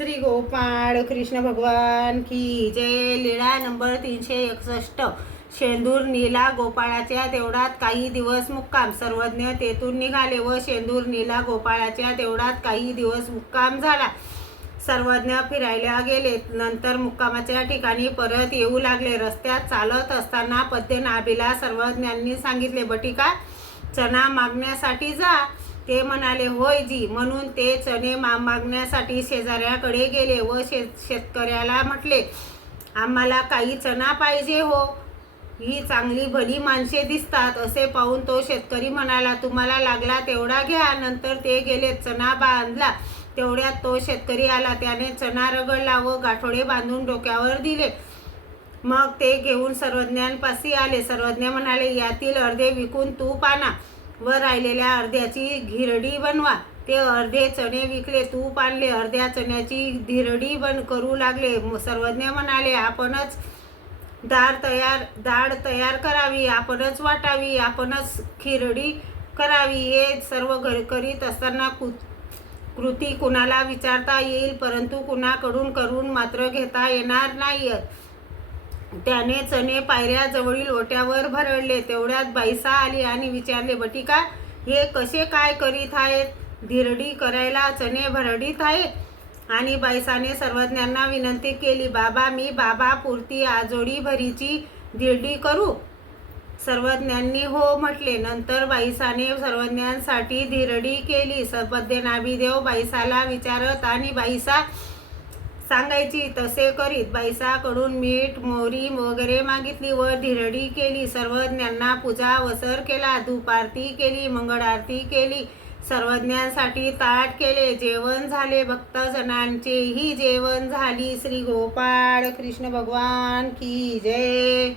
श्री गोपाळ कृष्ण भगवान की जय. लीळा नंबर 361. शेंदूर नीला गोपाळाच्या देवळात काही दिवस मुक्काम. सर्वज्ञ तेथून निघाले व शेंदूर नीला गोपाळाच्या देवळात काही दिवस मुक्काम झाला. सर्वज्ञ फिरायला गेले. नंतर मुक्कामाच्या ठिकाणी परत येऊ लागले. रस्त्यात चालत असताना पद्मनाभीला सर्वज्ञांनी सांगितले, बटिका चणा मागण्यासाठी जा. ते म्हणाले, होय जी. म्हणून ते चणे मागण्यासाठी शेजाऱ्याकडे गेले व शेतकऱ्याला म्हटले, आम्हाला काही चणा पाहिजे हो. ही चांगली भली माणसे दिसतात. असे पाहून तो शेतकरी म्हणाला, तुम्हाला लागला तेवढा घ्या. नंतर ते गेले. चणा बांधला. तेवढ्यात तो शेतकरी आला. त्याने चणा रगडला व गाठोडे बांधून डोक्यावर दिले. मग ते घेऊन सर्वज्ञांपाशी आले. सर्वज्ञ म्हणाले, यातील अर्धे विकून तूप आणा व राहिलेल्या अर्ध्याची घिरडी बनवा. ते अर्धे चणे विकले, तूप आणले, अर्ध्या चण्याची धिरडी करू लागले. सर्वज्ञ म्हणाले, आपणच डाळ तयार करावी, आपणच वाटावी, आपणच खिरडी करावी. हे सर्व करीत असताना कृती कुणाला विचारता येईल, परंतु कुणाकडून करून मात्र घेता येणार नाही. त्याने चणे पायऱ्याजवळील ओट्यावर भरडले. तेवढ्यात बाईसा आली आणि विचारले, बटिका हे कसे काय करीत आहेत? धिरडी करायला चणे भरडीत आहेत. आणि बाईसाने सर्वज्ञांना विनंती केली, बाबा मी बाबा पुरती आजोडी भरीची धिरडी करू. सर्वज्ञांनी हो म्हटले. नंतर बाईसाने सर्वज्ञांसाठी धिरडी केली. पद्मनाभीदेव बाईसाला विचारत आणि बाईसा सांगायची तसे करीत. बाईसाकडून मीठ मोहरी वगैरे मागितली व धिरडी केली. सर्वज्ञांना पूजा वसर केला, धूप आरती केली, मंगळ आरती केली, सर्वज्ञांसाठी ताट केले. जेवण झाले. भक्तजनांचेही जेवण झाली. श्री गोपाळ कृष्ण भगवान की जय.